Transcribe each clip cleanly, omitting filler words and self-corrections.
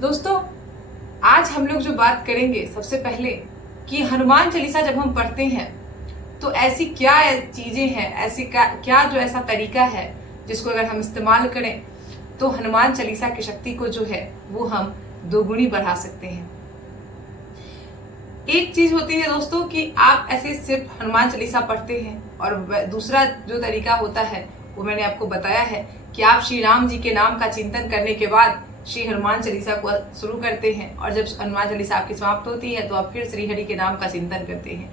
दोस्तों, आज हम लोग जो बात करेंगे सबसे पहले कि हनुमान चालीसा जब हम पढ़ते हैं तो ऐसी क्या चीजें हैं, ऐसी क्या जो ऐसा तरीका है जिसको अगर हम इस्तेमाल करें तो हनुमान चालीसा की शक्ति को जो है वो हम दोगुनी बढ़ा सकते हैं। एक चीज होती है दोस्तों कि आप ऐसे सिर्फ हनुमान चालीसा पढ़ते हैं, और दूसरा जो तरीका होता है वो मैंने आपको बताया है कि आप श्री राम जी के नाम का चिंतन करने के बाद श्री हनुमान चालीसा को शुरू करते हैं, और जब हनुमान चालीसा आपकी समाप्त होती है तो आप फिर श्री हरि के नाम का चिंतन करते हैं।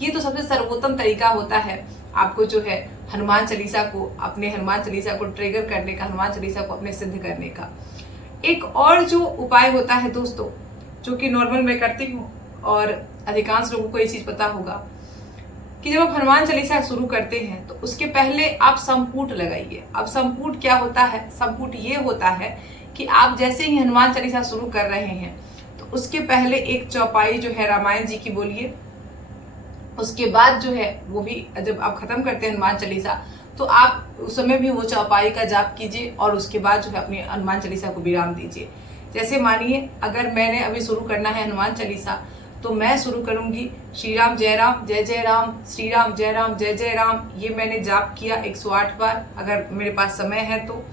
ये तो सबसे सर्वोत्तम तरीका होता है आपको जो है हनुमान चालीसा को ट्रिगर करने का, हनुमान चालीसा को अपने सिद्ध करने का। एक और जो उपाय होता है दोस्तों, जो कि नॉर्मल मैं करती हूँ और अधिकांश लोगों को ये चीज पता होगा कि जब आप हनुमान चालीसा शुरू करते हैं तो उसके पहले आप संपुट लगाइए। अब संपुट क्या होता है? संपुट ये होता है कि आप जैसे ही हनुमान चालीसा शुरू कर रहे हैं तो उसके पहले एक चौपाई जो है रामायण जी की बोलिए। उसके बाद जो है वो भी जब आप खत्म करते हैं हनुमान चालीसा तो आप उस समय भी वो चौपाई का जाप कीजिए, और उसके बाद जो है अपनी हनुमान चालीसा को विराम दीजिए। जैसे मानिए अगर मैंने अभी शुरू करना है हनुमान चालीसा तो मैं शुरू करूंगी श्री राम जय राम, श्री राम जय जय राम। ये मैंने जाप किया 108 बार अगर मेरे पास समय है तो।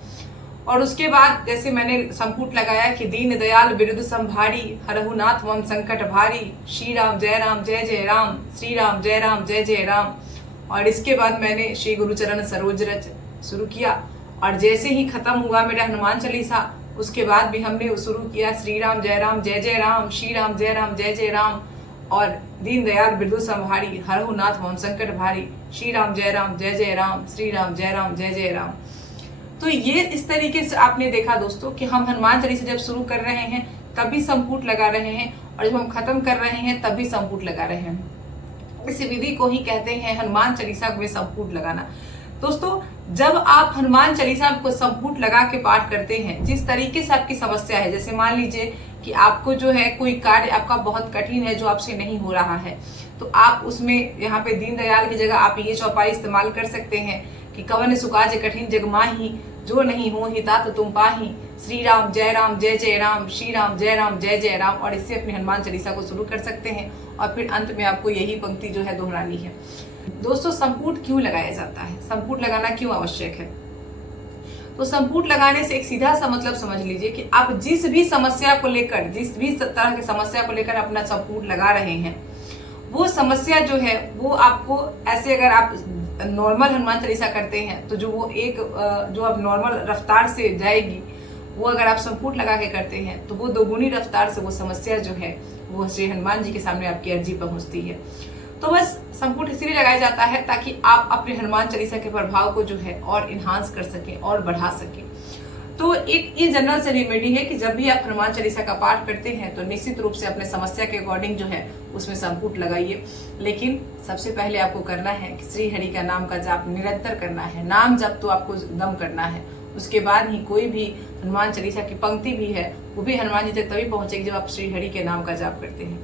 और उसके बाद जैसे मैंने संपुट लगाया कि दीन दयाल बिरुद संभारी, हरहु नाथ मम संकट भारी, श्री राम जय राम, श्री राम जय जय राम। और इसके बाद मैंने श्री गुरुचरण सरोज रच शुरू किया, और जैसे ही खत्म हुआ मेरा हनुमान चालीसा उसके बाद भी हमने शुरू किया श्री राम जय राम, श्री राम जय जय राम, और दीन दयाल बिरुद संभारी, हरहु नाथ मम संकट भारी, श्री राम जय राम, श्री राम जय जय राम। तो ये इस तरीके से आपने देखा दोस्तों कि हम हनुमान चालीसा जब शुरू कर रहे हैं तभी संपुट लगा रहे हैं, और जब हम खत्म कर रहे हैं तभी संपुट लगा रहे हैं। इस विधि को ही कहते हैं हनुमान चालीसा में संपुट लगाना। दोस्तों, जब आप हनुमान चालीसा को संपुट लगा के पाठ करते हैं, जिस तरीके से आपकी समस्या है, जैसे मान लीजिए कि आपको जो है कोई कार्य आपका बहुत कठिन है जो आपसे नहीं हो रहा है, तो आप उसमें यहाँ पे दीन दयाल की जगह आप ये चौपाई इस्तेमाल कर सकते हैं कि कवन सुकाज कठिन जग माही, जो नहीं हो ही तात तुम पाही, श्री राम जय जय राम, श्री राम जय जय राम। और इससे अपनी हनुमान चालीसा को शुरू कर सकते हैं, और फिर अंत में आपको यही पंक्ति जो है दोहरानी है। दोस्तों, संपुट क्यों लगाया जाता है, संपुट लगाना क्यों आवश्यक है? तो संपुट लगाने से एक सीधा सा मतलब समझ लीजिए कि आप जिस भी समस्या को लेकर, जिस भी तरह की समस्या को लेकर अपना संपुट लगा रहे हैं, वो समस्या जो है वो आपको ऐसे, अगर आप नॉर्मल हनुमान चालीसा करते हैं तो जो वो एक जो अब नॉर्मल रफ्तार से जाएगी, वो अगर आप संपुट लगा के करते हैं तो वो दोगुनी रफ्तार से वो समस्या जो है वो श्री हनुमान जी के सामने आपकी अर्जी पहुंचती है। तो बस संपुट इसलिए लगाया जाता है ताकि आप अपने हनुमान चालीसा के प्रभाव को जो है और इन्हांस कर सकें और बढ़ा सकें। तो एक ये जनरल से रेमेडी है कि जब भी आप हनुमान चालीसा का पाठ करते हैं तो निश्चित रूप से अपने समस्या के अकॉर्डिंग जो है उसमें संपुट लगाइए। लेकिन सबसे पहले आपको करना है कि श्री हरि का नाम का जाप निरंतर करना है। नाम जप तो आपको दम करना है, उसके बाद ही कोई भी हनुमान चालीसा की पंक्ति भी है वो भी हनुमान जी तक तभी पहुंचेगी जब आप श्री हरि के नाम का जाप करते हैं।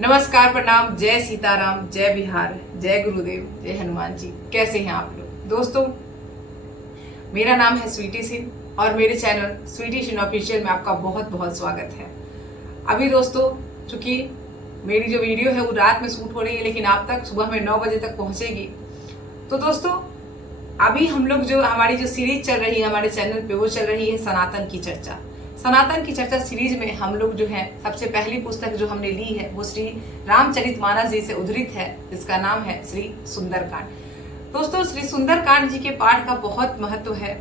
नमस्कार, प्रणाम, जय सीताराम, जय बिहार, जय गुरुदेव, जय हनुमान जी। कैसे हैं आप लोग? दोस्तों, मेरा नाम है स्वीटी सिंह और मेरे चैनल स्वीटी सिंह ऑफिशियल में आपका बहुत बहुत स्वागत है। अभी दोस्तों, चूंकि मेरी जो वीडियो है वो रात में शूट हो रही है, लेकिन आप तक सुबह में 9 बजे तक पहुंचेगी। तो दोस्तों, अभी हम लोग जो हमारी जो सीरीज चल रही है हमारे चैनल पे, वो चल रही है सनातन की चर्चा। सनातन की चर्चा सीरीज में हम लोग जो है सबसे पहली पुस्तक जो हमने ली है वो श्री रामचरितमानस जी से उद्धृत है, जिसका नाम है श्री सुंदरकांड। दोस्तों, श्री सुंदरकांड जी के पाठ का बहुत महत्व है,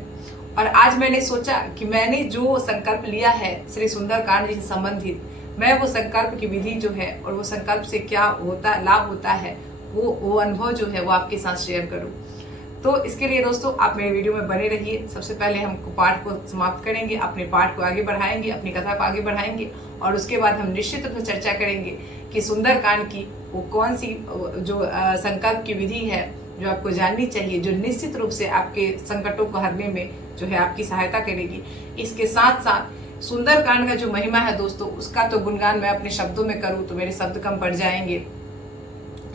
और आज मैंने सोचा कि मैंने जो संकल्प लिया है श्री सुंदरकांड जी से संबंधित, मैं वो संकल्प की विधि जो है और वो संकल्प से क्या होता लाभ होता है वो अनुभव जो है वो आपके साथ शेयर करूं। तो इसके लिए दोस्तों आप मेरे वीडियो में बने रहिए। सबसे पहले हम पाठ को समाप्त करेंगे, अपने पाठ को आगे बढ़ाएंगे, अपनी कथा को आगे बढ़ाएंगे, और उसके बाद हम निश्चित रूप से चर्चा करेंगे कि सुंदरकांड की वो कौन सी जो संकल्प की विधि है जो आपको जाननी चाहिए, जो निश्चित रूप से आपके संकटों को हरने में जो है आपकी सहायता करेगी। इसके साथ साथ सुंदरकांड का जो महिमा है दोस्तों, उसका तो गुणगान मैं अपने शब्दों में करूँ तो मेरे शब्द कम पड़ जाएंगे,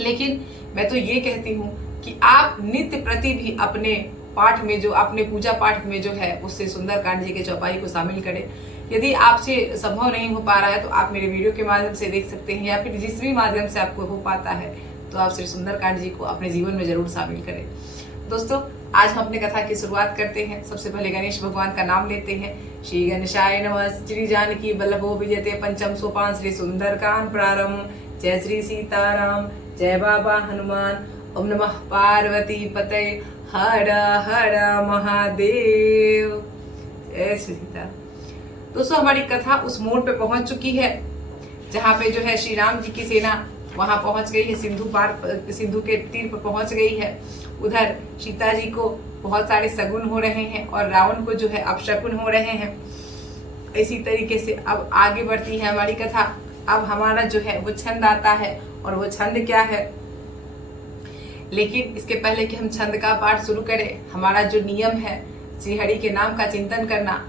लेकिन मैं तो ये कहती हूँ कि आप नित्य प्रति भी अपने पाठ में, जो अपने पूजा पाठ में जो है उससे सुंदरकांड जी के चौपाई को शामिल करें, यदि आपसे संभव नहीं हो पा रहा है तो आप मेरे वीडियो के माध्यम से देख सकते हैं, या फिर जिस भी माध्यम से आपको हो पाता है तो आप श्री सुंदरकांड जी को अपने जीवन में जरूर शामिल करें। दोस्तों, आज हम अपने कथा की शुरुआत करते हैं। सबसे पहले गणेश भगवान का नाम लेते हैं। श्री गणेशाय नमः। श्री जानकी वल्लभो विजयते पंचम सोपान श्री सुंदरकांड प्रारंभ। जय श्री सीताराम, जय बाबा हनुमान। ओम नमः पार्वती पते, हर हर महादेव। जय श्री सीताराम। दोस्तों, हमारी कथा उस मोड़ पे पहुंच चुकी है जहाँ पे जो है श्री राम जी की सेना वहां पहुंच गई है, सिंधु के तीर पर पहुंच गई है। उधर सीता जी को बहुत सारे सगुन हो रहे हैं और रावण को जो है अपशकुन हो रहे हैं। इसी तरीके से अब आगे बढ़ती है हमारी कथा। अब हमारा जो है वो छंद आता है, और वो छंद क्या है, लेकिन इसके पहले कि हम छंद का पाठ शुरू करें, हमारा जो नियम है श्री हरि के नाम का चिंतन करना,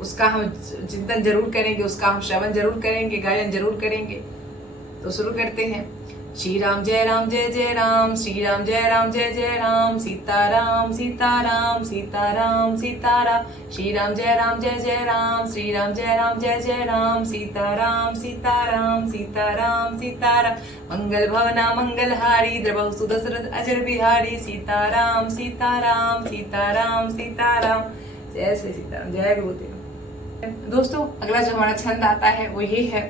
उसका हम चिंतन जरूर करेंगे, उसका हम श्रवण जरूर करेंगे, गायन जरूर करेंगे। तो शुरू करते हैं। श्री राम जय जय राम, श्री राम जय राम, सीताराम सीताराम सीताराम सीताराम, श्री राम जय राम, श्री राम जय राम, सीताराम सीताराम सीताराम सीताराम, मंगल भवना मंगल हारी द्रवहु सुदशरथ अजर बिहारी, सीताराम सीताराम सीताराम सीताराम। जय श्री सीताराम, जय गुरुदेव। दोस्तों, अगला जो हमारा छंद आता है वो ये है।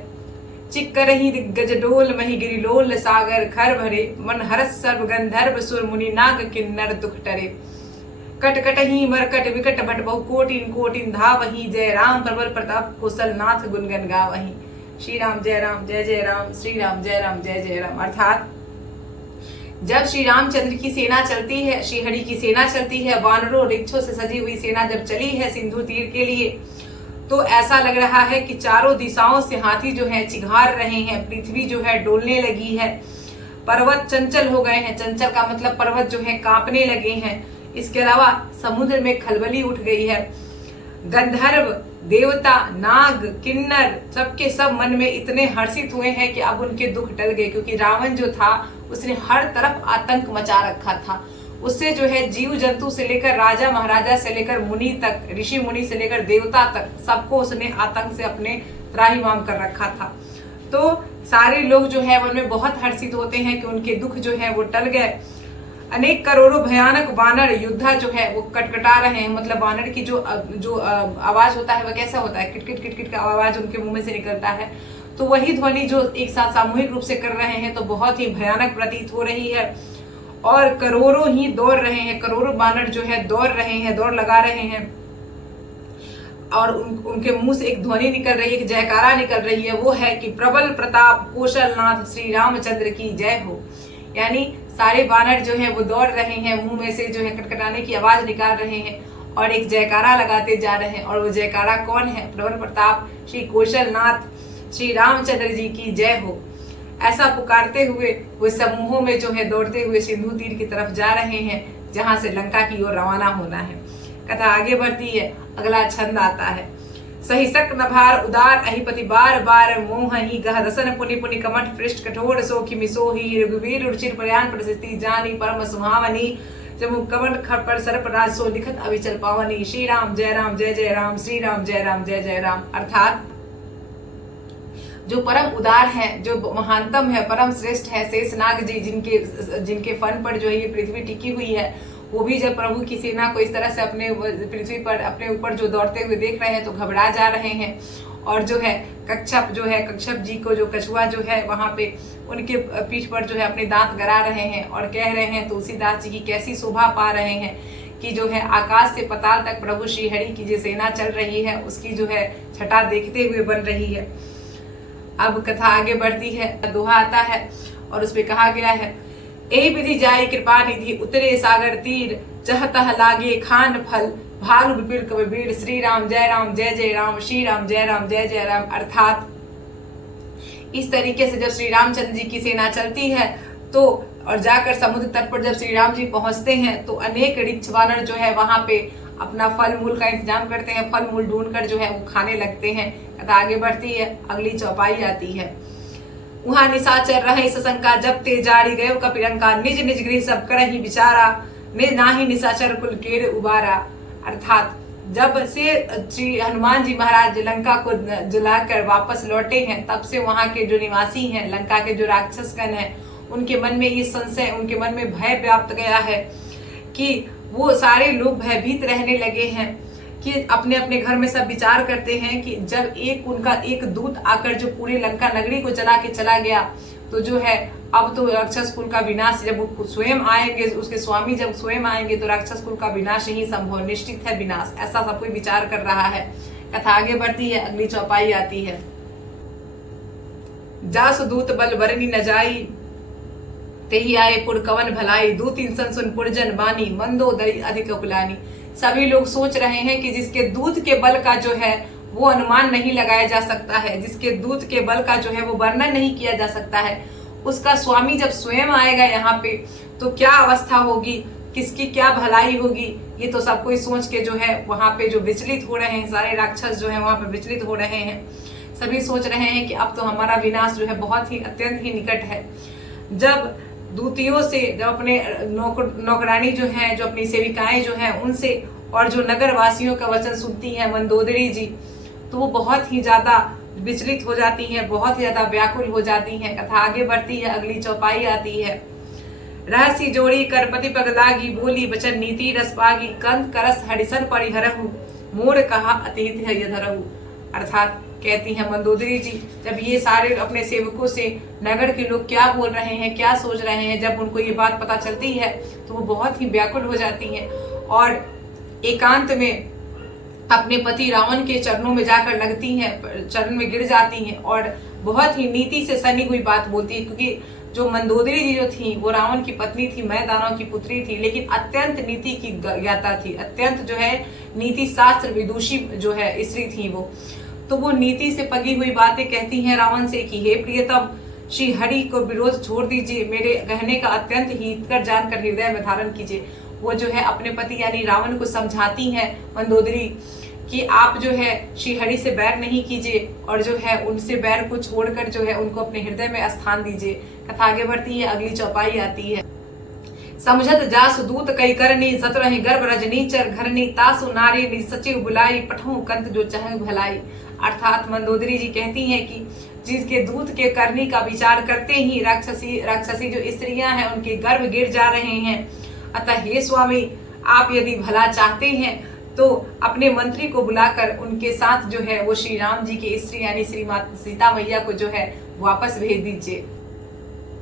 चिक्करहि दिग्गज डोल मही गिरि लोल सागर खर भरे, मन हरस सर्व गंधर्व सुर मुनि नाग किन्नर दुख टरे, कटकटहि मरकट विकट भट बहु कोटिन कोटिन धावहि, जय राम प्रबल प्रताप कुशल नाथ गुणगन गावहि। श्री राम जय राम, श्री राम जय राम। अर्थात जब श्री रामचंद्र की सेना चलती है, श्री हरि की सेना चलती है, वानरों वृक्षों से सजी हुई सेना जब चली है सिंधु तीर के लिए, तो ऐसा लग रहा है कि चारों दिशाओं से हाथी जो है चिघार रहे हैं, पृथ्वी जो है डोलने लगी है, पर्वत चंचल हो गए हैं। चंचल का मतलब पर्वत जो है कांपने लगे हैं। इसके अलावा समुद्र में खलबली उठ गई है। गंधर्व, देवता, नाग, किन्नर सबके सब मन में इतने हर्षित हुए हैं कि अब उनके दुख टल गए, क्योंकि रावण जो था उसने हर तरफ आतंक मचा रखा था। उससे जो है जीव जंतु से लेकर राजा महाराजा से लेकर मुनि तक, ऋषि मुनि से लेकर देवता तक, सबको उसने आतंक से अपने त्राहिमाम कर रखा था। तो सारे लोग जो है मन में बहुत हर्षित होते हैं कि उनके दुख जो है वो टल गए। अनेक करोड़ों भयानक वानर योद्धा जो है वो कटकटा रहे हैं। मतलब वानर की जो आवाज होता है वह कैसा होता है, किटकिट किटकिट का आवाज उनके मुंह में से निकलता है। तो वही ध्वनि जो एक साथ सामूहिक रूप से कर रहे हैं तो बहुत ही भयानक प्रतीत हो रही है। और करोड़ों ही दौड़ रहे हैं, करोड़ों बानर जो है दौड़ रहे हैं, दौड़ लगा रहे हैं, और उनके मुंह से एक ध्वनि निकल रही है, एक जयकारा निकल रही है। वो है कि प्रबल प्रताप कौशलनाथ श्री रामचंद्र की जय हो। यानी सारे बानर जो है वो दौड़ रहे हैं, मुंह में से जो है कटकटाने की आवाज निकाल रहे हैं और एक जयकारा लगाते जा रहे हैं। और वो जयकारा कौन है? प्रबल प्रताप श्री कौशलनाथ श्री रामचंद्र जी की जय हो। ऐसा पुकारते हुए वो समूहों में जो है दौड़ते हुए सिंधु तीर की तरफ जा रहे हैं, जहां से लंका की ओर रवाना होना है। कथा आगे बढ़ती है। अगला छंद आता है। सहिसक नभार उदार अहिपति बार बार मोह ही गह दसन पुनि पुनि कमठ पृष्ठ कठोर सोखि मिसोहि, रघुवीर रुचिर प्रयाण प्रसिद्धि जानी परम सुहावनी, जब कमल खर पर सर्प राज सो लिखत अविचल पावनी। श्री राम जय राम, श्री राम जय राम। अर्थात जो परम उदार है, जो महानतम है, परम श्रेष्ठ है, शेषनाग जी जिनके फन पर जो है ये पृथ्वी टिकी हुई है, वो भी जब प्रभु की सेना को इस तरह से अपने पृथ्वी पर अपने ऊपर जो दौड़ते हुए देख रहे हैं तो घबरा जा रहे हैं। और जो है कच्छप जी को जो कछुआ जो है वहां पे उनके पीठ पर जो है अपने दांत गड़ा रहे हैं और कह रहे हैं तुलसीदास जी की कैसी शोभा पा रहे हैं कि जो है आकाश से पताल तक प्रभु श्री हरि की जो सेना चल रही है उसकी जो है छटा देखते हुए बन रही है। अब कथा आगे बढ़ती है। दोहा आता है और उसपे कहा गया है, ए विधि जाई कृपा निधि उतरे सागर तीर, चहतह लागे खान फल भालु विपिर कबीर, श्री राम जय राम, श्री राम जय राम। अर्थात इस तरीके से जब श्री रामचंद्र जी की सेना चलती है तो और जाकर समुद्र तट पर जब श्री राम जी पहुंचते हैं तो अनेक ऋक्ष वानर जो है वहां पे अपना फल मूल का इंतजाम करते हैं, फल मूल ढूंढकर जो है वो खाने लगते हैं। कथा आगे बढ़ती है। अगली चौपाई आती है। वहां निशाचर रहे सशंका, जब ते जारी गयो कपिरंका, निज निज गृह सब करहि विचारा, निज नाही निशाचर कुल केर उबारा। अर्थात जब से श्री हनुमान जी महाराज लंका को जलाकर वापस लौटे हैं, तब से वहां के जो निवासी हैं, लंका के जो राक्षसगण हैं, उनके मन में ये संशय, उनके मन में भय व्याप्त गया है कि वो सारे लोग भयभीत रहने लगे हैं कि अपने अपने घर में सब विचार करते हैं कि जब उनका एक दूत आकर जो पूरे लंका नगरी को जला के चला गया, तो जो है अब तो राक्षस कुल का विनाश, जब वो स्वयं आएंगे, उसके स्वामी जब स्वयं आएंगे तो राक्षस कुल का विनाश ही संभव, निश्चित है विनाश, ऐसा सब कोई विचार कर रहा है। कथा आगे बढ़ती है, अगली चौपाई आती है। जासु दूत बल बरनी न जाई, तेही आए पुर कवन भलाई, दूत इंसन सुन पुरजन बानी, मंदोदरी अधिक कुलानी। सभी लोग सोच रहे हैं कि जिसके दूत के बल का जो है वो अनुमान नहीं लगाया जा सकता है, जिसके दूत के बल का जो है वो वर्णन नहीं किया जा सकता है, उसका स्वामी जब स्वयं आएगा यहाँ पे तो क्या अवस्था होगी, किसकी क्या भलाई होगी, ये तो सब कोई सोच के जो है वहां पे जो विचलित हो रहे हैं, सारे राक्षस जो है वहां पे विचलित हो रहे हैं। सभी सोच रहे हैं कि अब तो हमारा विनाश जो है बहुत ही अत्यंत ही निकट है। जब दूतियों से, जब अपने नौकरानी जो है, जो अपनी सेविकाएं जो है उनसे और जो नगर वासियों का वचन सुनती है मंदोदरी जी, तो वो बहुत ही ज्यादा विचलित हो जाती हैं, बहुत ही ज्यादा व्याकुल हो जाती हैं। कथा आगे बढ़ती है, अगली चौपाई आती है। रहसी जोड़ी कर पति पग लागी, बोली वचन नीति रस पागी, कंत करस हरिसन परिहरहु, मोर कहा अतीत है यधरहु। अर्थात कहती हैं मंदोदरी जी, जब ये सारे अपने सेवकों से नगर के लोग क्या बोल रहे हैं, क्या सोच रहे हैं, जब उनको ये बात पता चलती है तो वो बहुत ही व्याकुल हो जाती हैं और एकांत में अपने पति रावण के चरणों में जाकर लगती हैं, चरण में गिर जाती हैं और बहुत ही नीति से सनी हुई बात बोलती है। क्योंकि जो मंदोदरी जी जो थी वो रावण की पत्नी थी, मैं दानव की पुत्री थी, लेकिन अत्यंत नीति की ज्ञाता थी, अत्यंत जो है नीति शास्त्र विदुषी जो है स्त्री थी वो। तो वो नीति से पगी हुई बातें कहती हैं रावण से कि हे प्रियतम, श्री हरि को विरोध छोड़ दीजिए, मेरे कहने का अत्यंत हितकर जानकर हृदय में धारण कीजिए। वो जो है अपने पति यानी रावण को समझाती हैं मंदोदरी कि आप जो है श्री हरि से बैर नहीं कीजिए और जो है उनसे बैर को छोड़कर जो है उनको अपने हृदय में स्थान दीजिए। कथा आगे बढ़ती है, अगली चौपाई आती है। समझत जासु दूत कई करनी, सतरहि गर्भ रजनीचर घरनी, तासु नारी नि सचिव बुलाई, पठहु कंत जो चाहे भलाई। अर्थात मंदोदरी जी कहती हैं कि जिसके दूत के करनी का विचार करते ही राक्षसी जो स्त्रियां हैं उनके गर्भ गिर जा रहे हैं। अतः हे स्वामी, आप यदि भला चाहते हैं तो अपने मंत्री को बुलाकर उनके साथ जो है वो श्री राम जी की स्त्री यानी श्री सीता मैया को जो है वापस भेज दीजिए।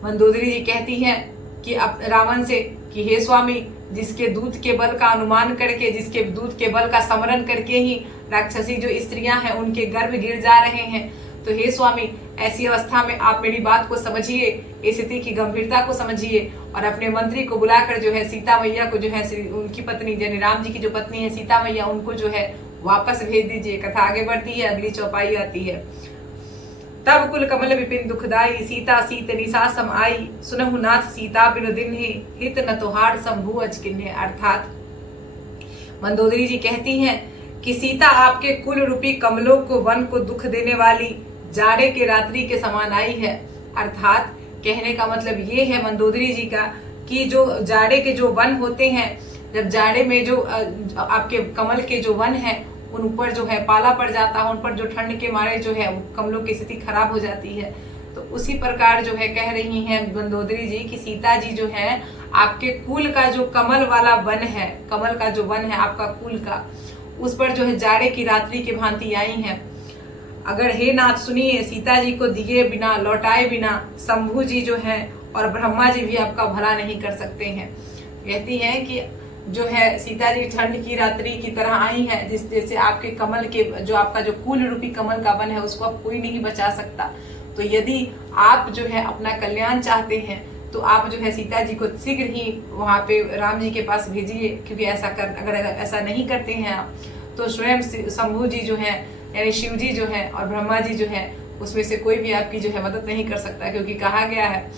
मंदोदरी जी कहती हैं कि अब रावण से कि हे स्वामी, जिसके दूत के बल का अनुमान करके, जिसके दूत के बल का स्मरण करके ही राक्षसी जो स्त्रियां हैं उनके गर्भ गिर जा रहे हैं, तो हे स्वामी, ऐसी अवस्था में आप मेरी बात को समझिए, स्थिति की गंभीरता को समझिए और अपने मंत्री को बुलाकर जो है सीता मैया को जो है उनकी पत्नी यानी राम जी की जो पत्नी है सीता मैया, उनको जो है वापस भेज दीजिए। कथा आगे बढ़ती है, अगली चौपाई आती है। तब कुल कमल विपिन दुखदाई, सीता सीत निशा सम आई, सुनहु नाथ सीता बिनु दिन हित न तोहार शंभु अचकिन्हे। अर्थात मंदोदरी जी कहती हैं कि सीता आपके कुल रूपी कमलों को, वन को दुख देने वाली जाड़े के रात्रि के समान आई है। अर्थात कहने का मतलब ये है मंदोदरी जी का कि जो जाड़े के जो वन होते हैं, जब जाड़े में जो आपके कमल के जो वन है उन ऊपर जो है पाला पड़ जाता है, उन पर जो ठंड के मारे जो है कमलों की स्थिति खराब हो जाती है। तो उसी प्रकार जो है कह रही हैं मंदोदरी जी कि सीता जी जो है आपके कुल का जो कमल वाला वन है, कमल का जो वन है आपका कुल का, उस पर जो है जाड़े की रात्रि की भांति आई हैं। अगर हे नाथ सुनिए, सीता जी को दिए बिना, लौटाए बिना शंभु जी जो है और ब्रह्मा जी भी आपका भला नहीं कर सकते हैं। कहती हैं कि जो है सीता जी ठंड की रात्रि की तरह आई है, जैसे आपके कमल के जो आपका जो कुल रूपी कमल का वन है उसको अब कोई नहीं बचा सकता। तो यदि आप जो है अपना कल्याण चाहते हैं तो आप जो है सीता जी को शीघ्र ही वहां पे राम जी के पास भेजिए, क्योंकि अगर ऐसा नहीं करते हैं आप तो स्वयं शंभु जी जो है यानी शिव जी जो है और ब्रह्मा जी जो है उसमें से कोई भी आपकी जो है मदद नहीं कर सकता। क्योंकि कहा गया है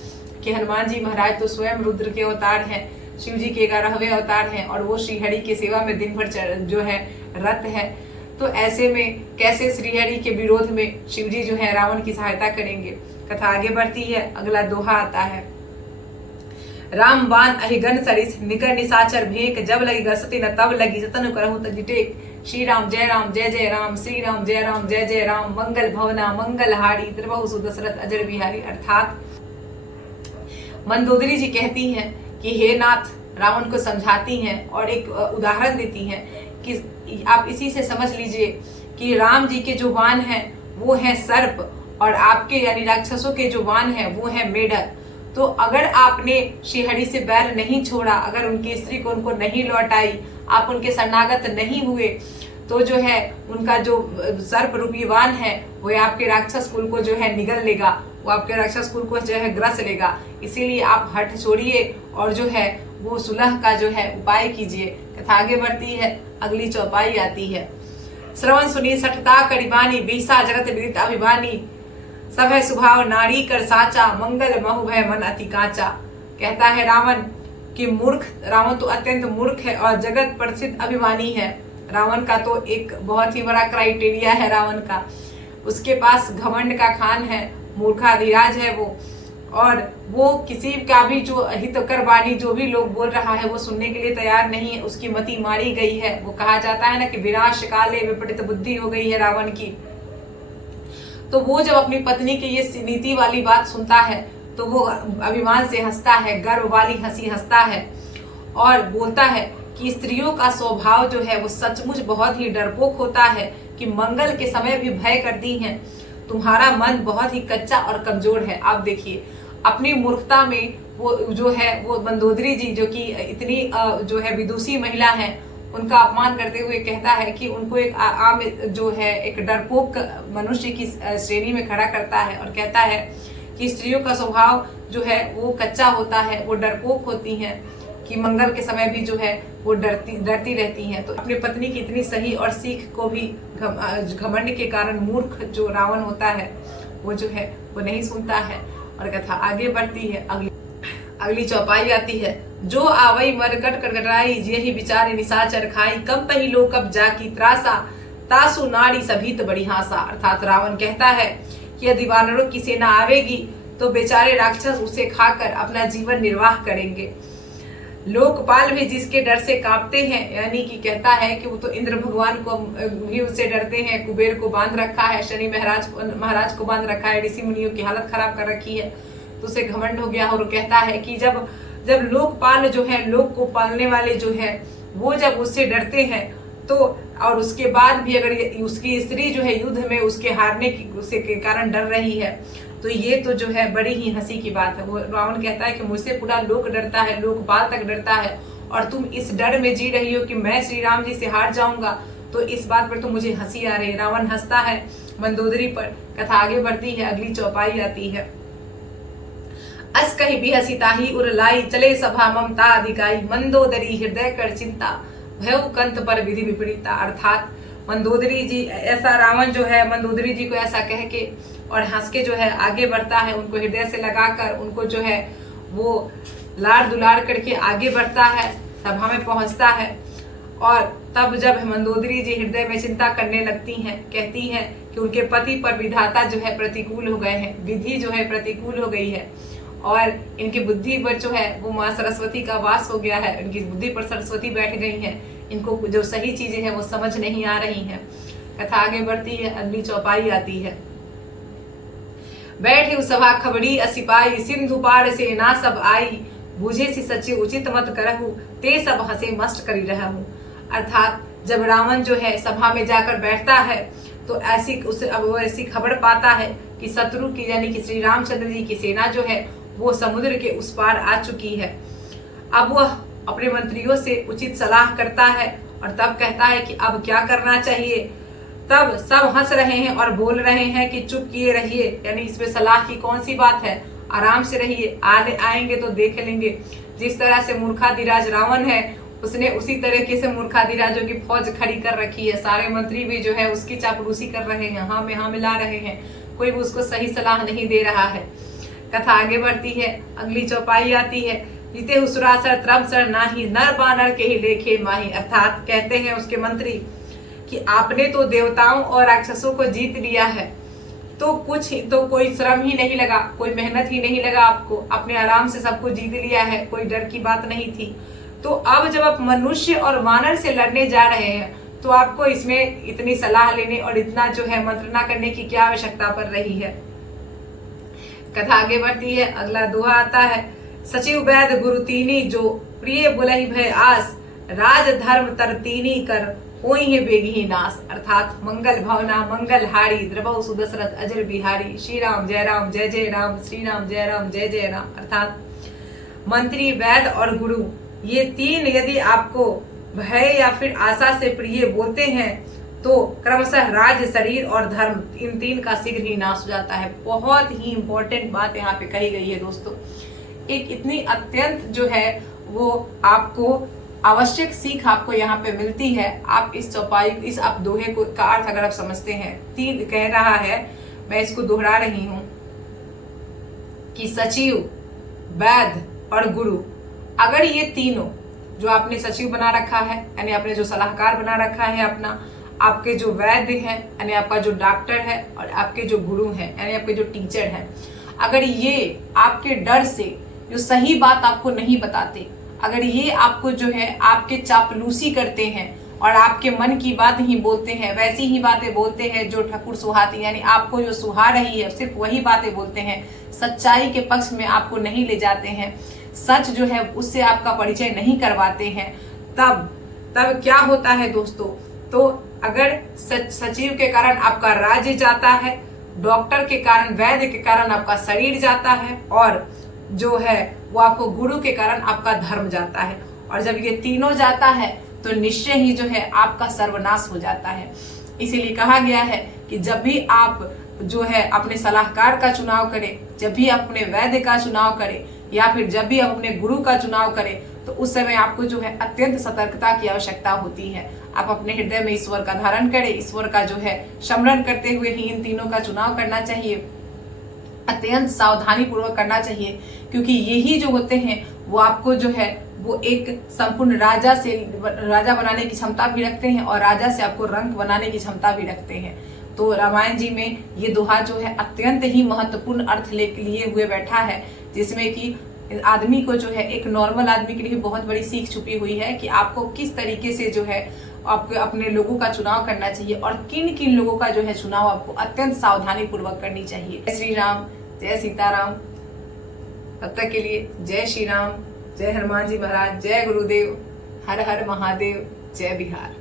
कि हनुमान जी महाराज तो स्वयं रुद्र के अवतार हैं, शिव जी के 11वें अवतार हैं और वो श्रीहरि की सेवा में दिन भर जो है रत है। तो ऐसे में कैसे श्रीहरि के विरोध में शिव जी जो है रावण की सहायता करेंगे। कथा आगे बढ़ती है, अगला दोहा आता है। रामबान अहिगन सरिस निकर निशाचर भेंक, जब लगी गसती न तब लगी जतन करहु तजिटेक। श्री राम जय जय राम, श्री राम जय जय राम, मंगल भवना मंगल हारी, त्रिभुव सुदशरथ अजर बिहारी। अर्थात मंदोदरी जी कहती हैं कि हे नाथ, रावण को समझाती हैं और एक उदाहरण देती हैं कि आप इसी से समझ लीजिए कि राम जी के जो वाहन हैं वो है सर्प और आपके यानी राक्षसों के जो वाहन हैं वो है मेढक। तो अगर आपने श्रीहरि से बैर नहीं छोड़ा, अगर उनकी स्त्री को उनको नहीं लौटाई, आप उनके शरणागत नहीं हुए, तो जो है उनका जो सर्प रूपी वाहन है वो आपके राक्षस कुल को जो है निगल लेगा, वो आपके राक्षस कुल को जो है ग्रस लेगा। इसीलिए आप हट छोड़िए और जो है वो सुलह का जो है उपाय कीजिए। कथा आगे बढ़ती है, अगली चौपाई आती है। श्रवण सुनी सठता करिबानी, बीसा जगत विदित अभिमानी, सब है स्वभाव नारी कर साचा, मंगल महु भय मन अति काचा। कहता है रावण कि मूर्ख, रावण तो अत्यंत मूर्ख है और जगत प्रसिद्ध अभिमानी है। रावण का तो एक बहुत ही बड़ा क्राइटेरिया है रावण का, उसके पास घमंड का खान है, मूर्खाधिराज है वो, और वो किसी का भी जो हितकर वाणी जो भी लोग बोल रहा है वो सुनने के लिए तैयार नहीं है। उसकी मति मारी गई है। वो कहा जाता है ना कि विनाश काले विपरीत बुद्धि हो गई है रावण की। तो वो जब अपनी पत्नी की ये नीति वाली बात सुनता है तो वो अभिमान से हंसता है, गर्व वाली हंसी हंसता है और बोलता है कि स्त्रियों का स्वभाव जो है वो सचमुच बहुत ही डरपोक होता है कि मंगल के समय भी भय करती हैं। तुम्हारा मन बहुत ही कच्चा और कमजोर है। आप देखिए अपनी मूर्खता में वो जो है वो मंदोदरी जी जो कि इतनी जो है विदुषी महिला है, उनका अपमान करते हुए कहता है कि उनको एक आम जो है एक डरपोक मनुष्य की श्रेणी में खड़ा करता है और कहता है कि स्त्रियों का स्वभाव जो है वो कच्चा होता है, वो डरपोक होती हैं, कि मंगल के समय भी जो है वो डरती रहती हैं। तो अपनी पत्नी की इतनी सही और सीख को भी घमंड के कारण मूर्ख जो रावण होता है वो जो है वो नहीं सुनता है। और कथा आगे बढ़ती है, अगली चौपाई आती है। जो आवई मरकट कटकटाई, यही विचारे निशाचर खाई, कम पहिलो कब जाकी त्रासा, तासु नारी सभी तो बड़ी हासा। अर्थात रावण कहता है कि यदि वानरों की सेना आवेगी तो बेचारे राक्षस उसे खाकर अपना जीवन निर्वाह करेंगे। लोकपाल भी जिसके डर से कांपते हैं, यानी कि कहता है कि वो तो इंद्र भगवान को भी उससे डरते हैं, कुबेर को बांध रखा है, शनि महाराज को बांध रखा है, ऋषि मुनियों की हालत खराब कर रखी है, तो उसे घमंड हो गया। और वो कहता है कि जब लोकपाल जो है, लोक को पालने वाले जो है, वो जब उससे डरते हैं तो और उसके बाद भी अगर उसकी स्त्री जो है युद्ध में उसके हारने के कारण डर रही है, तो ये तो जो है बड़ी ही हंसी की बात है। वो रावण कहता है कि मुझसे पूरा लोक डरता है, लोकपाल तक डरता है, और तुम इस डर में जी रही हो कि मैं श्री राम जी से हार जाऊंगा, तो इस बात पर तो मुझे हंसी आ रही है। रावण हंसता है मंदोदरी पर। कथा आगे बढ़ती है, अगली चौपाई आती है। अस कही भी हसी ताही उरलाई, चले सभा ममता अधिकाई, मंदोदरी हृदय कर चिंता, भयउ कंत पर विधि विपरीता। अर्थात मंदोदरी जी, ऐसा रावण जो है मंदोदरी जी को ऐसा कह के और हंस के जो है आगे बढ़ता है, उनको हृदय से लगाकर उनको जो है वो लाड़ दुलार करके आगे बढ़ता है, सभा में पहुंचता है। और तब जब मंदोदरी जी हृदय में चिंता करने लगती हैं, कहती हैं कि उनके पति पर विधाता जो है प्रतिकूल हो गए हैं, विधि जो है प्रतिकूल हो गई है, और इनकी बुद्धि पर जो है वो माँ सरस्वती का वास हो गया है, इनकी बुद्धि पर सरस्वती बैठ गई हैं, इनको जो सही चीजें हैं वो समझ नहीं आ रही हैं। कथा आगे बढ़ती है, अगली चौपाई आती है। बैठे सभा खबड़ी असिपाई, सिंधु पार से ना सब आई, बूझे सी सच्ची उचित मत करहु, ते सब हंसे मस्त करी रहूं। अर्थात जब रावण जो है सभा में जाकर बैठता है तो ऐसी खबर पाता है कि शत्रु की यानी कि श्री रामचंद्र जी की सेना जो है वो समुद्र के उस पार आ चुकी है। अब वह अपने मंत्रियों से उचित सलाह करता है और तब कहता है कि अब क्या करना चाहिए। तब सब हंस रहे हैं और बोल रहे हैं कि चुप किए रहिए, यानी इसमें सलाह की कौन सी बात है, आराम से रहिए, आएंगे तो देख लेंगे। जिस तरह से मूर्खाधिराज रावण है, उसने उसी तरीके से मूर्खाधिराजों की फौज खड़ी कर रखी है। सारे मंत्री भी जो है उसकी चापलूसी कर रहे हैं, हाँ में हाँ मिला रहे हैं, कोई भी उसको सही सलाह नहीं दे रहा है। कथा आगे बढ़ती है, अगली चौपाई आती है। जीते हुसुरासर त्रम सर नाही, नर बानर के ही लेखे माही। अर्थात कहते हैं उसके मंत्री कि आपने तो देवताओं और राक्षसों को जीत लिया है, तो कोई श्रम ही नहीं लगा, कोई मेहनत ही नहीं लगा आपको, आपने आराम से सबको जीत लिया है, कोई डर की बात नहीं थी। तो अब जब आप मनुष्य और वानर से लड़ने जा रहे हैं तो आपको इसमें इतनी सलाह लेने और इतना जो है मंत्रणा करने की क्या आवश्यकता पड़ रही है। कथा आगे बढ़ती है। अगला दोहा आता है, सचिव वैद गुरु तीनी जो प्रिय बुलहि भय आस, राज धर्म तरतीनी कर होई है बेगी नाश। अर्थात मंगल भावना मंगल हारी द्रवौ सुदशरथ अजर बिहारी, श्री राम जय राम श्री राम जय जय राम। अर्थात मंत्री वैद और गुरु ये तीन यदि आपको भय या फिर आशा से प्रिय बोलते हैं तो क्रमशः राज्य शरीर और धर्म इन तीन का शीघ्र ही नाश हो जाता है। बहुत ही इंपॉर्टेंट बात यहाँ पे कही गई है दोस्तों। एक इतनी अत्यंत जो है वो आपको आवश्यक सीख आपको यहाँ पे मिलती है। आप इस चौपाई इस आप दोहे को का अर्थ अगर आप समझते हैं, तीन कह रहा है, मैं इसको दोहरा रही हूं कि सचिव वैद और गुरु, अगर ये तीनों जो आपने सचिव बना रखा है यानी आपने जो सलाहकार बना रखा है अपना, आपके जो वैद्य हैं यानी आपका जो डॉक्टर है और आपके जो गुरु हैं यानी आपके जो टीचर हैं, अगर ये आपके डर से जो सही बात आपको नहीं बताते, अगर ये आपको जो है आपके चापलूसी करते हैं और आपके मन की बात ही बोलते हैं, वैसी ही बातें बोलते हैं जो ठकुर सुहाती यानी आपको जो सुहा रही है सिर्फ वही बातें बोलते हैं, सच्चाई के पक्ष में आपको नहीं ले जाते हैं, सच जो है उससे आपका परिचय नहीं करवाते हैं, तब क्या होता है दोस्तों। तो अगर सचिव के कारण आपका राज्य जाता है, डॉक्टर के कारण वैद्य के कारण आपका शरीर जाता है और जो है वो आपको गुरु के कारण आपका धर्म जाता है, और जब ये तीनों जाता है तो निश्चय ही जो है आपका सर्वनाश हो जाता है। इसीलिए कहा गया है कि जब भी आप जो है अपने सलाहकार का चुनाव करें, जब भी अपने वैद्य का चुनाव करें या फिर जब भी आप अपने गुरु का चुनाव करें, तो उस समय आपको जो है अत्यंत सतर्कता की आवश्यकता होती है। आप अपने हृदय में ईश्वर का धारण करें, ईश्वर का जो है स्मरण करते हुए ही इन तीनों का चुनाव करना चाहिए, अत्यंत सावधानी पूर्वक करना चाहिए, क्योंकि यही जो होते हैं वो आपको जो है वो एक संपूर्ण राजा बनाने की क्षमता भी रखते हैं और राजा से आपको रंक बनाने की क्षमता भी रखते हैं। तो रामायण जी में ये दोहा जो है अत्यंत ही महत्वपूर्ण अर्थ लिए हुए बैठा है, जिसमें कि आदमी को जो है एक नॉर्मल आदमी के लिए बहुत बड़ी सीख छुपी हुई है कि आपको किस तरीके से जो है आपको अपने लोगों का चुनाव करना चाहिए और किन किन लोगों का जो है चुनाव आपको अत्यंत सावधानी पूर्वक करनी चाहिए। जय श्री राम, जय सीताराम। तब तक के लिए जय श्री राम, जय हनुमान जी महाराज, जय गुरुदेव, हर हर महादेव, जय बिहार।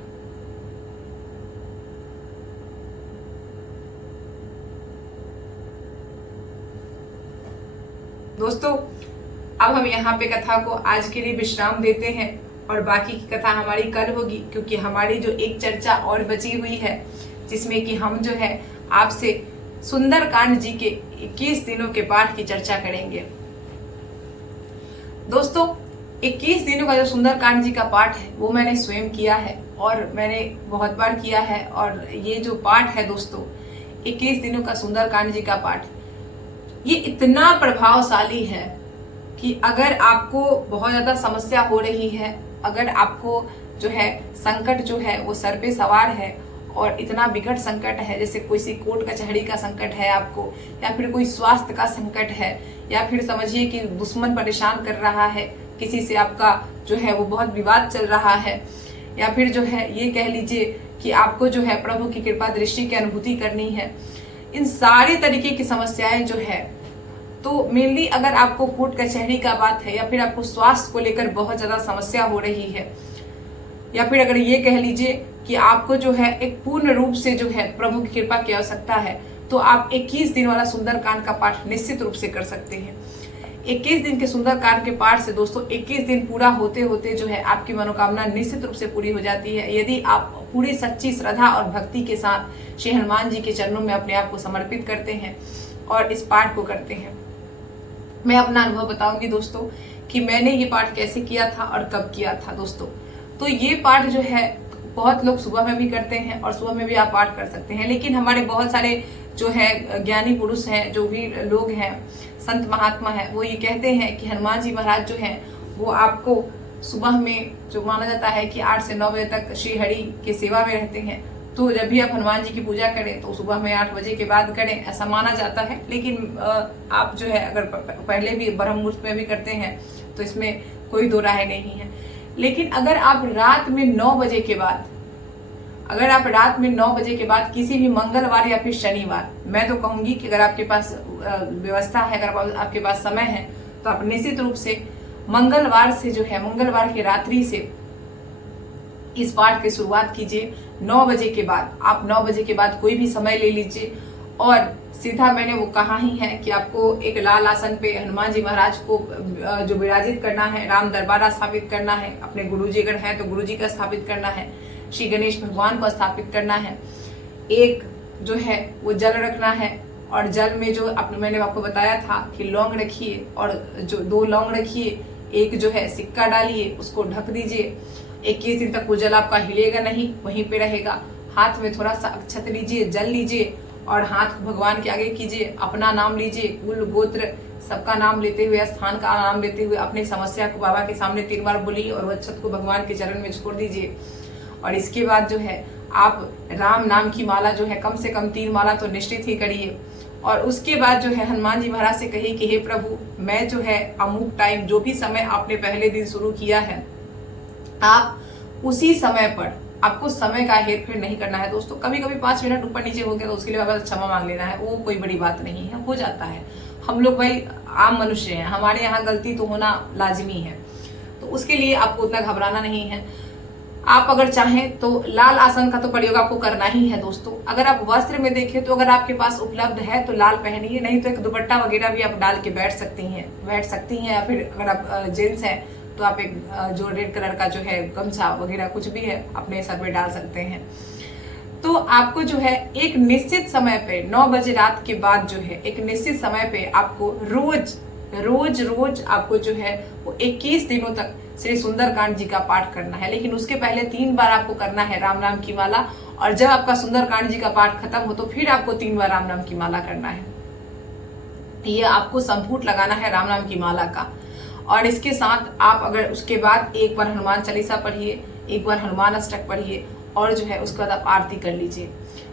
दोस्तों अब हम यहाँ पे कथा को आज के लिए विश्राम देते हैं और बाकी की कथा हमारी कल होगी, क्योंकि हमारी जो एक चर्चा और बची हुई है जिसमें कि हम जो है आपसे सुंदरकांड जी के 21 दिनों के पाठ की चर्चा करेंगे। दोस्तों 21 दिनों का जो सुंदरकांड जी का पाठ है वो मैंने स्वयं किया है और मैंने बहुत बार किया है, और ये जो पाठ है दोस्तों 21 दिनों का सुंदरकांड जी का पाठ, ये इतना प्रभावशाली है कि अगर आपको बहुत ज्यादा समस्या हो रही है, अगर आपको जो है संकट जो है वो सर पे सवार है और इतना विकट संकट है, जैसे कोई कोर्ट कचहरी का संकट है आपको, या फिर कोई स्वास्थ्य का संकट है, या फिर समझिए कि दुश्मन परेशान कर रहा है, किसी से आपका जो है वो बहुत विवाद चल रहा है, या फिर जो है ये कह लीजिए कि आपको जो है प्रभु की कृपा दृष्टि की अनुभूति करनी है, इन सारे तरीके की समस्याएं जो है, तो मेनली अगर आपको कोर्ट कचहरी का बात है या फिर आपको स्वास्थ्य को लेकर बहुत ज्यादा समस्या हो रही है, या फिर अगर ये कह लीजिए कि आपको जो है एक पूर्ण रूप से जो है प्रभु की कृपा की आवश्यकता है, तो आप 21 दिन वाला सुंदरकांड का पाठ निश्चित रूप से कर सकते हैं। 21 दिन के सुंदरकांड के पाठ से दोस्तों 21 दिन पूरा होते होते जो है आपकी मनोकामना निश्चित रूप से पूरी हो जाती है, यदि आप पूरी सच्ची श्रद्धा और भक्ति के साथ श्री हनुमान जी के चरणों में अपने आप को समर्पित करते हैं और इस पाठ को करते हैं। मैं अपना अनुभव बताऊंगी दोस्तों कि मैंने ये पाठ कैसे किया था और कब किया था दोस्तों। तो ये पाठ जो है बहुत लोग सुबह में भी करते हैं और सुबह में भी आप पाठ कर सकते हैं, लेकिन हमारे बहुत सारे जो है ज्ञानी पुरुष हैं, जो भी लोग हैं, संत महात्मा हैं, वो ये कहते हैं कि हनुमान जी महाराज जो हैं वो आपको सुबह में जो माना जाता है कि 8 से 9 बजे तक श्री हरि की सेवा में रहते हैं, तो जब भी आप हनुमान जी की पूजा करें तो सुबह में 8 बजे के बाद करें, ऐसा माना जाता है। लेकिन आप जो है अगर पहले भी ब्रह्म मुहूर्त में भी करते हैं तो इसमें कोई दो राय नहीं है। लेकिन अगर आप रात में 9 बजे के बाद अगर आप रात में 9 बजे के बाद किसी भी मंगलवार या फिर शनिवार, मैं तो कहूंगी कि अगर आपके पास व्यवस्था है, अगर आपके पास समय है, तो आप निश्चित रूप से मंगलवार से जो है, मंगलवार की रात्रि से इस पाठ की शुरुआत कीजिए। 9 बजे के बाद, आप 9 बजे के बाद कोई भी समय ले लीजिए और सीधा मैंने वो कहा ही है कि आपको एक लाल आसन पे हनुमान जी महाराज को जो विराजित करना है, राम दरबारा स्थापित करना है, अपने गुरुजी अगर हैं तो गुरुजी का स्थापित करना है, श्री गणेश भगवान को स्थापित करना है, एक जो है वो जल रखना है और जल में जो मैंने आपको बताया था कि लौंग रखिए और जो 2 लौंग रखिए, एक जो है सिक्का डालिए, उसको ढक दीजिए। 21 दिन तक वो जल आपका हिलेगा नहीं, वहीं पे रहेगा। हाथ में थोड़ा सा अक्षत लीजिए, जल लीजिए और हाथ भगवान के आगे कीजिए, अपना नाम लीजिए, कुल गोत्र सबका नाम लेते हुए, स्थान का नाम लेते हुए अपनी समस्या को बाबा के सामने 3 बार बोलिए और अक्षत को भगवान के चरण में छोड़ दीजिए। और इसके बाद जो है आप राम नाम की माला जो है कम से कम 3 माला तो निश्चित ही करिए। और उसके बाद जो है हनुमान जी महाराज से कहिए कि हे प्रभु, मैं जो है अमुक टाइम, जो भी समय आपने पहले दिन शुरू किया है, आप उसी समय पर, आपको समय का हेर फेर नहीं करना है दोस्तों। कभी कभी 5 मिनट ऊपर नीचे हो गया तो उसके लिए बाबा क्षमा मांग लेना है, वो कोई बड़ी बात नहीं है, हो जाता है। हम लोग भाई आम मनुष्य हैं, हमारे यहाँ गलती तो होना लाजमी है, तो उसके लिए आपको उतना घबराना नहीं है। आप अगर चाहें तो लाल आसन का तो प्रयोग आपको करना ही है दोस्तों। अगर आप वस्त्र में देखें तो अगर आपके पास उपलब्ध है तो लाल पहनिए, नहीं तो एक दुपट्टा वगैरह भी आप डाल के बैठ सकती हैं। या फिर अगर आप जेंट्स हैं तो आप एक जो रेड कलर का जो है गमछा वगैरह कुछ भी है अपने सर पे डाल सकते हैं। तो आपको जो है एक निश्चित समय पे 9 बजे रात के बाद जो है एक निश्चित समय पे आपको रोज आपको जो है वो 21 दिनों तक श्री सुंदरकांड जी का पाठ करना है। लेकिन उसके पहले 3 बार आपको करना है राम नाम की माला, और जब आपका सुंदरकांड जी का पाठ खत्म हो तो फिर आपको 3 बार राम नाम की माला करना है। ये आपको संपुट लगाना है राम नाम की माला का। और इसके साथ आप अगर उसके बाद एक बार हनुमान चालीसा पढ़िए, एक बार हनुमान अष्टक पढ़िए और जो है उसके बाद आप आरती कर लीजिए।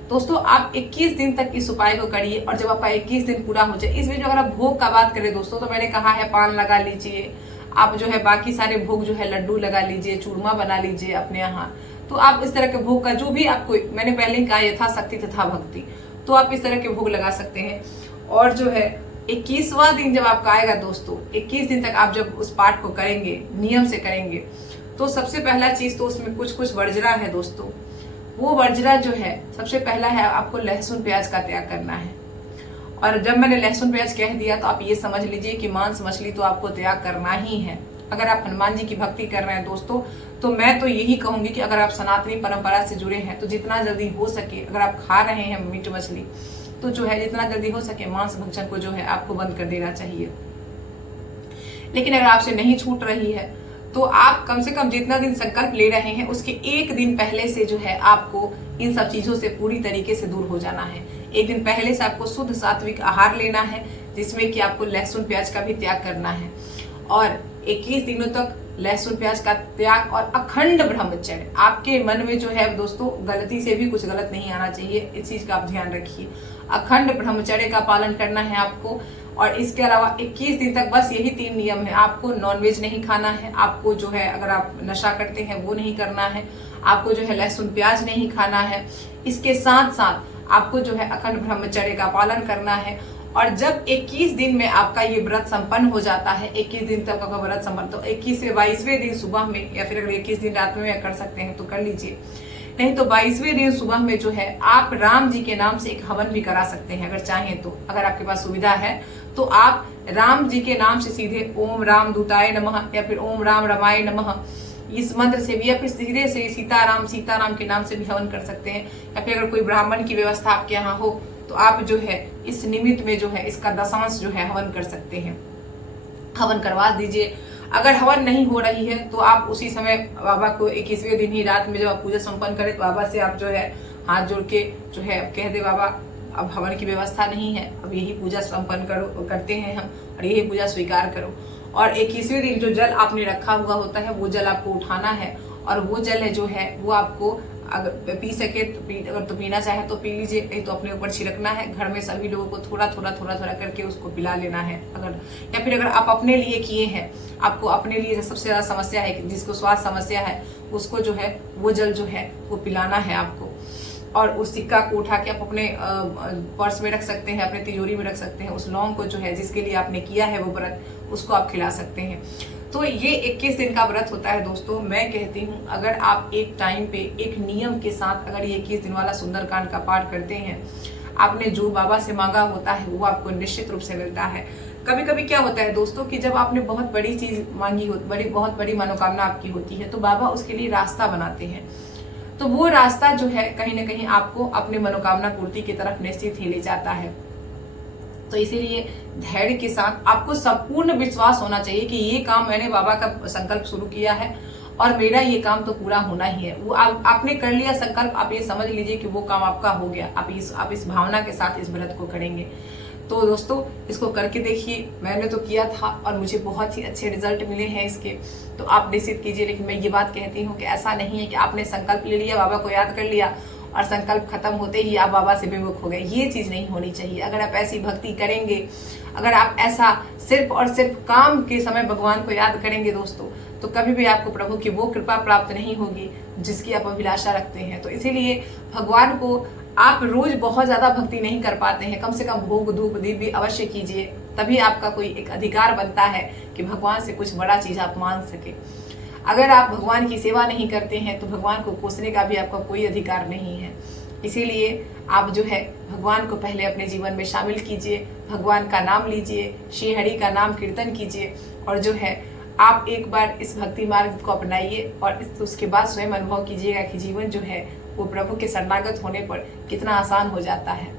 दोस्तों आप 21 दिन तक इस उपाय को करिए और जब आपका 21 दिन पूरा हो जाए, इस बीच अगर आप भोग का बात करें दोस्तों तो मैंने कहा है पान लगा लीजिए, आप जो है बाकी सारे भोग जो है लड्डू लगा लीजिए, चूरमा बना लीजिए अपने यहाँ। तो आप इस तरह के भोग का जो भी आपको, मैंने पहले ही कहा यथाशक्ति तथा भक्ति, तो आप इस तरह के भोग लगा सकते हैं। और जो है 21वां दिन जब आपका आएगा दोस्तों, 21 दिन तक आप जब उस पाठ को करेंगे, नियम से करेंगे, तो सबसे पहला चीज तो उसमें कुछ वर्जरा है दोस्तों। वो वर्जरा जो है सबसे पहला है आपको लहसुन प्याज का त्याग करना है। और जब मैंने लहसुन प्याज कह दिया तो आप ये समझ लीजिए कि मांस मछली तो आपको त्याग करना ही है। अगर आप हनुमान जी की भक्ति कर रहे हैं दोस्तों, तो मैं तो यही कहूंगी कि अगर आप सनातनी परंपरा से जुड़े हैं तो जितना जल्दी हो सके, अगर आप खा रहे हैं मीट मछली, तो जो है जितना जल्दी हो सके मांस भक्षण को जो है आपको बंद कर देना चाहिए। लेकिन अगर आपसे नहीं छूट रही है तो आप कम से कम जितना दिन संकल्प ले रहे हैं उसके 1 दिन पहले से जो है आपको इन सब चीजों से पूरी तरीके से दूर हो जाना है। 1 दिन पहले से आपको शुद्ध सात्विक आहार लेना है, जिसमें कि आपको लहसुन प्याज का भी त्याग करना है। और 21 दिनों तक लहसुन प्याज का त्याग और अखंड ब्रह्मचर्य। आपके मन में जो है दोस्तों गलती से भी कुछ गलत नहीं आना चाहिए, इस चीज का आप ध्यान रखिए। अखंड ब्रह्मचर्य का पालन करना है आपको। और इसके अलावा 21 दिन तक बस यही 3 नियम है। आपको नॉनवेज नहीं खाना है, आपको जो है अगर आप नशा करते हैं वो नहीं करना है, आपको जो है लहसुन प्याज नहीं खाना है, इसके साथ साथ आपको जो है अखंड ब्रह्मचर्य का पालन करना है। और जब 21 दिन में आपका ये व्रत संपन्न हो जाता है, 21 दिन तक का व्रत संपन्न, तो 21 से 22वें दिन सुबह में, या फिर अगर 21 दिन रात में कर सकते हैं तो कर लीजिए, नहीं तो 22वें दिन सुबह में जो है आप राम जी के नाम से एक हवन भी करा सकते हैं अगर चाहें तो। अगर आपके पास सुविधा है तो आप राम जी के नाम से सीधे ओम राम दूताय नमः या फिर ओम राम रमाय नमः इस मंत्र से भी, या फिर सीधे से सीताराम के नाम से भी हवन कर सकते हैं। या फिर अगर कोई ब्राह्मण की व्यवस्था आपके यहाँ हो तो आप जो है इस निमित्त में जो है इसका दशांश जो है हवन कर सकते हैं, हवन करवा दीजिए। अगर हवन नहीं हो रही है तो आप उसी समय बाबा को 21वें दिन ही रात में जब आप पूजा संपन्न करें तो बाबा से आप जो है हाथ जोड़ के जो है कह दे, बाबा अब हवन की व्यवस्था नहीं है, अब यही पूजा संपन्न करते हैं हम, और यही पूजा स्वीकार करो। और 21वें दिन जो जल आपने रखा हुआ होता है वो जल आपको उठाना है, और वो जल है जो है वो आपको अगर पी सके तो अगर तो पीना चाहे तो पी लीजिए, नहीं तो अपने ऊपर छिड़कना है। घर में सभी लोगों को थोड़ा थोड़ा करके उसको पिला लेना है। अगर या फिर अगर आप अपने लिए किए हैं, आपको अपने लिए सबसे ज्यादा समस्या है, जिसको स्वास्थ्य समस्या है, उसको जो है वो जल जो है वो पिलाना है आपको। और उस सिक्का को उठा के आप अपने पर्स में रख सकते हैं, अपने तिजोरी में रख सकते हैं। उस लौंग को जो है जिसके लिए आपने किया है वो व्रत, उसको आप खिला सकते हैं। तो ये 21 दिन का व्रत होता है दोस्तों। मैं कहती हूँ अगर आप एक टाइम पे एक नियम के साथ अगर ये 21 दिन वाला सुंदरकांड का पाठ करते हैं, आपने जो बाबा से मांगा होता है वो आपको निश्चित रूप से मिलता है। कभी कभी क्या होता है दोस्तों कि जब आपने बहुत बड़ी चीज मांगी हो, बहुत बड़ी मनोकामना आपकी होती है, तो बाबा उसके लिए रास्ता बनाते हैं। तो वो रास्ता जो है कहीं ना कहीं आपको अपने मनोकामना पूर्ति की तरफ निश्चित ही ले जाता है। तो इसीलिए धैर्य के साथ आपको संपूर्ण विश्वास होना चाहिए कि ये काम मैंने बाबा का संकल्प शुरू किया है और मेरा ये काम तो पूरा होना ही है। वो आपने कर लिया संकल्प, आप ये समझ लीजिए कि वो काम आपका हो गया। आप इस भावना के साथ इस व्रत को करेंगे। तो दोस्तों इसको करके देखिए, मैंने तो किया था और मुझे बहुत ही अच्छे रिजल्ट मिले हैं इसके। तो आप निश्चित कीजिए। लेकिन मैं ये बात कहती हूँ कि ऐसा नहीं है कि आपने संकल्प ले लिया, बाबा को याद कर लिया और संकल्प खत्म होते ही आप बाबा से विमुख हो गए। ये चीज नहीं होनी चाहिए। अगर आप ऐसी भक्ति करेंगे, अगर आप ऐसा सिर्फ और सिर्फ काम के समय भगवान को याद करेंगे दोस्तों, तो कभी भी आपको प्रभु की वो कृपा प्राप्त नहीं होगी जिसकी आप अभिलाषा रखते हैं। तो इसीलिए भगवान को आप रोज बहुत ज्यादा भक्ति नहीं कर पाते हैं, कम से कम भोग धूप दीप भी अवश्य कीजिए, तभी आपका कोई एक अधिकार बनता है कि भगवान से कुछ बड़ा चीज आप मांग सके। अगर आप भगवान की सेवा नहीं करते हैं तो भगवान को कोसने का भी आपका कोई अधिकार नहीं है। इसीलिए आप जो है भगवान को पहले अपने जीवन में शामिल कीजिए, भगवान का नाम लीजिए, श्री हरि का नाम कीर्तन कीजिए और जो है आप एक बार इस भक्ति मार्ग को अपनाइए और उसके बाद स्वयं अनुभव कीजिएगा कि जीवन जो है वो प्रभु के शरणागत होने पर कितना आसान हो जाता है।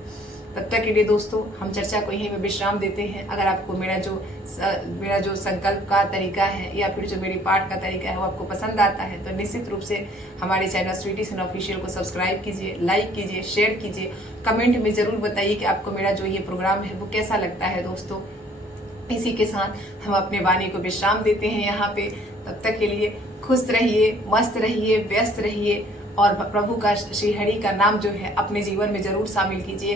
तब तक के लिए दोस्तों हम चर्चा को यहीं पे विश्राम देते हैं। अगर आपको मेरा जो संकल्प का तरीका है या फिर जो मेरी पाठ का तरीका है वो आपको पसंद आता है तो निश्चित रूप से हमारे चैनल स्वीटी सन ऑफिशियल को सब्सक्राइब कीजिए, लाइक कीजिए, शेयर कीजिए, कमेंट में जरूर बताइए कि आपको मेरा जो ये प्रोग्राम है वो कैसा लगता है दोस्तों। इसी के साथ हम अपने वाणी को विश्राम देते हैं यहाँ पे। तब तक के लिए खुश रहिए, मस्त रहिए, व्यस्त रहिए और प्रभु का श्री हरि का नाम जो है अपने जीवन में जरूर शामिल कीजिए।